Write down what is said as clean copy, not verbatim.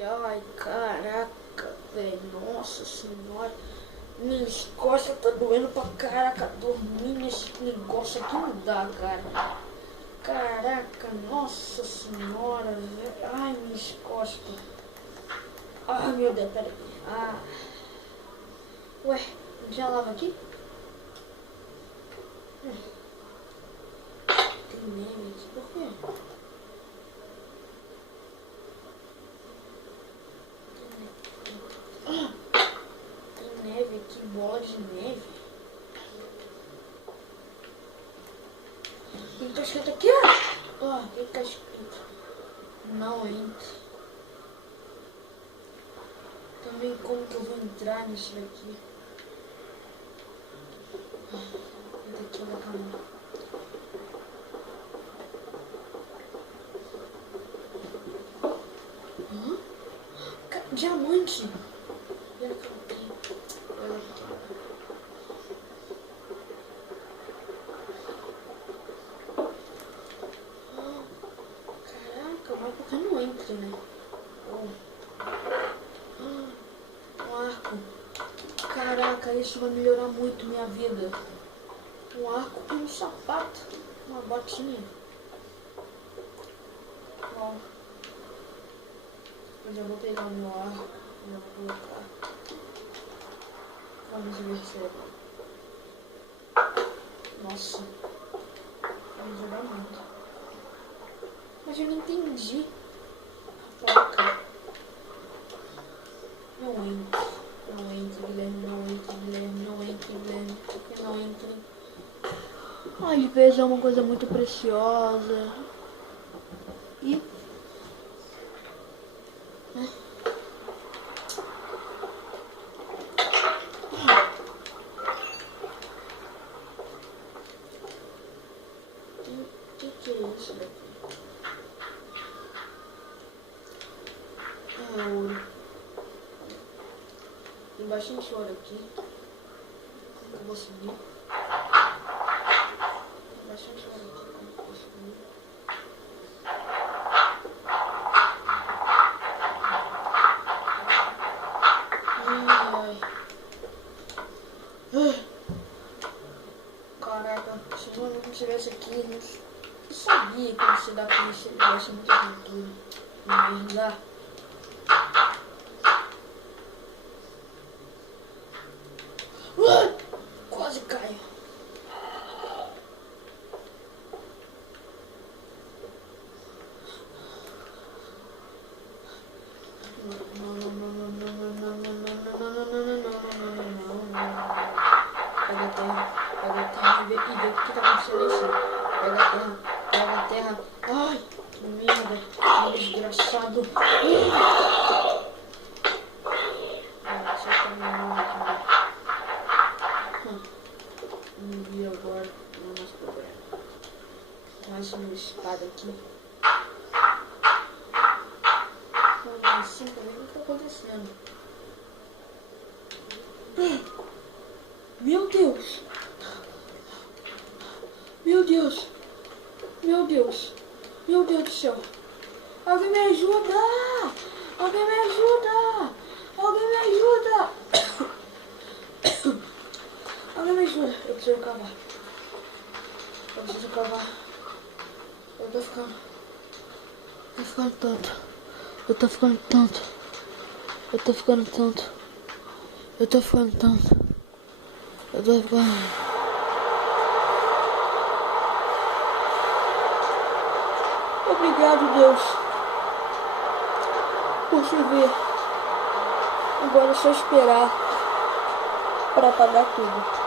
Ai, caraca, velho, nossa senhora, minhas costas tá doendo pra caraca, dormir nesse negócio aqui não dá, cara. Caraca, nossa senhora, velho, ai, minhas costas. Ai, meu Deus, peraí. Ah, ué, já lava aqui? Tem neve aqui, por quê? Tem neve aqui, bola de neve. O que tá escrito aqui, ó? Ó, o que tá escrito? Não entre. Também como que eu vou entrar nisso daqui? Entra aqui na cama. Diamante! Olha aqui. Olha aqui. Caraca, mas por que não entra, né? Um arco. Caraca, isso vai melhorar muito minha vida. Um arco com um sapato. Uma botinha. Ó. Eu já vou pegar o meu arco. Já vou colocar. Vamos ver se é. Nossa. Vai jogar muito. Mas eu não entendi. Foca. Não entra. Não entra, Guilherme. Não entra, Guilherme. Não entra, Guilherme. Por que não entra? Ai, de vez é uma coisa muito preciosa. E... que é isso daqui? É ouro. Tem bastante ouro aqui. Como que eu vou subir? Tem bastante ouro aqui. Como que eu vou subir? Ai. Caraca, se eu não tivesse aqui, eu sabia que esse daqui seria muito aventura. Não dá. Quase caio. Pega a terra e vê o que tá acontecendo assim. Pega a terra. Ai, que merda, que desgraçado. Deixa eu terminar aqui. Vamos ver agora o nosso problema. Mais uma espada aqui. Assim também não tá acontecendo. Meu Deus! Meu Deus! Meu Deus! Meu Deus do céu! Alguém me ajuda! Alguém me ajuda! Alguém me ajuda! Alguém me ajuda! Eu preciso cavar. Eu preciso cavar. Eu tô ficando tonto. Eu tô ficando tonto. Eu tô ficando tonto. Eu tô ficando tonto. Eu tô ficando... Obrigado, Deus, por chover. Agora é só esperar para apagar tudo.